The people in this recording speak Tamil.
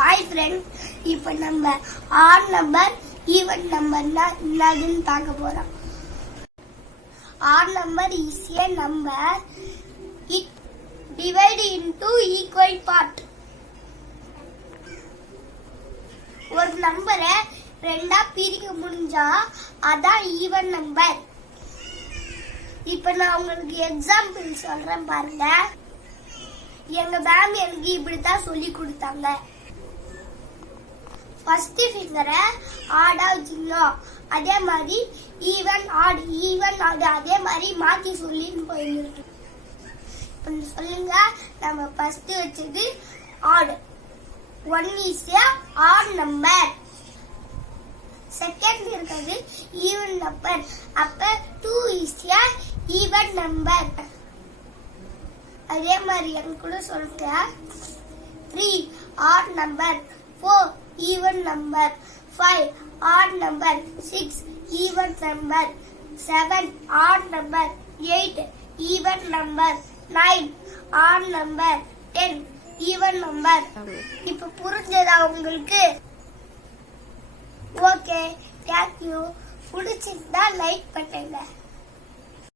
ஹாய் ஃப்ரெண்ட்ஸ், இப்போ நம்ம ஆட் நம்பர் ஈவன் நம்பர்னா என்னதுன்னு பார்க்க போறோம். Add number is a number it divided into equal part. ஒரு நம்பரை ரெண்டா பிரிக்க முடிஞ்சா அதான் ஈவன் நம்பர். இப்ப நான் உங்களுக்கு எக்ஸாம்பிள் சொல்றேன் பாருங்க. எங்க மேம் எனக்கு இப்படித்தான் சொல்லி கொடுத்தாங்க. ஃபர்ஸ்ட் ஃபிங்கரை ஆடா வச்சுக்கணும், அதே மாதிரி ஈவன் ஆடு அதே மாதிரி மாத்தி சொல்லின்னு போயிருக்கு. சொல்லுங்க, நம்ம ஃபர்ஸ்ட் வச்சது odd. 1 is a odd number. Second இருக்கிறது ஈவன் நம்பர். அப்ப 2 is a ஈவன் நம்பர். அதே மாதிரி எனக்கு கூட சொல்லுங்க. 3 add number. 4 even number. 5 add number. 6 even number. 7 add number. 8 even number. 9 add number. 10 even number. இப்ப புரிஞ்சதா உங்களுக்கு? Okay, thank you. பிடிச்சிருந்தா லைக் பண்ணுங்க.